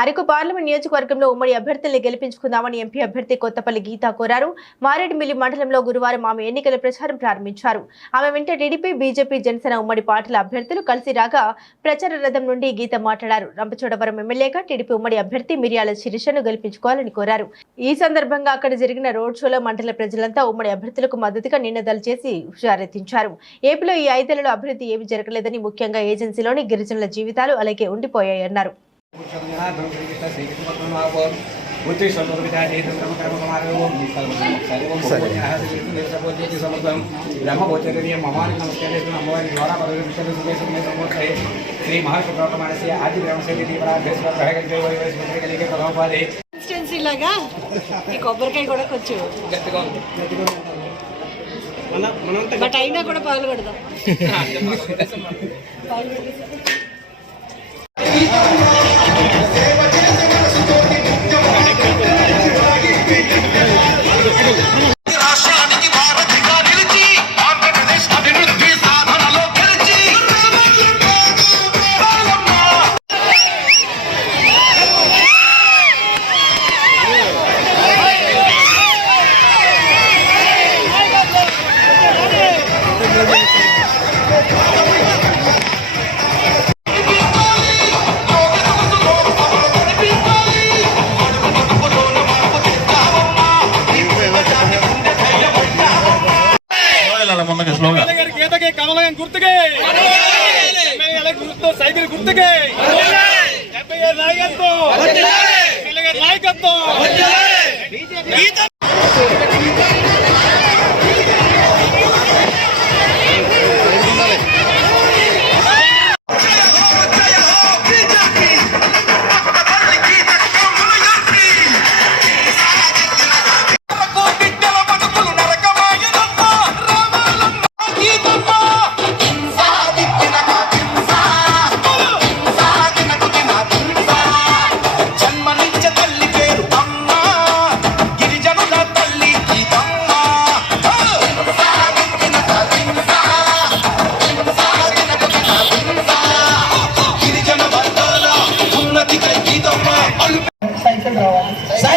Araku parliament నియోజకవర్గంలో ఉమ్మడి అభ్యర్థుల్ని గెలిపించుకుందామని ఎంపీ అభ్యర్థి కొత్తపల్లి గీత కోరారు. మారేడుమిల్లి మండలంలో గురువారం ఆమె ఎన్నికల ప్రచారం ప్రారంభించారు. ఆమె వెంట టీడీపీ బీజేపీ జనసేన ఉమ్మడి పార్టీల అభ్యర్థులు కలిసి రాగా ప్రచార రథం నుండి గీత మాట్లాడారు. రంపచోడవరం ఎమ్మెల్యేగా టీడీపీ ఉమ్మడి అభ్యర్థి మిర్యాల శిరీషను గెలిపించుకోవాలని కోరారు. ఈ సందర్భంగా అక్కడ జరిగిన రోడ్ షోలో మండల ప్రజలంతా ఉమ్మడి అభ్యర్థులకు మద్దతుగా నినాదాలు చేసి హుషారెత్తించారు. ఏపీలో ఈ ఐదేళ్ళలో అభివృద్ధి ఏమీ జరగలేదని ముఖ్యంగా ఏజెన్సీలోని గిరిజనుల జీవితాలు అలాగే ఉండిపోయాయన్నారు. శ్రీ మహాశుభ్రహ్మణ్య ఆది బ్రహ్మశైలి ప్రభావాది కాన్స్టిట్యున్సీ లాగా ఈ కొబ్బరికాయ కూడా కొంచెం గట్టిగా ఉంది బట్ అయినా కూడా పాల్గొడదాం రాష్ట్రానికి గారి గీతకి కమలం గుర్తుకే. గుర్తు సైకిల్ గుర్తుకే. నాయకత్వం. నాయకత్వం. Second.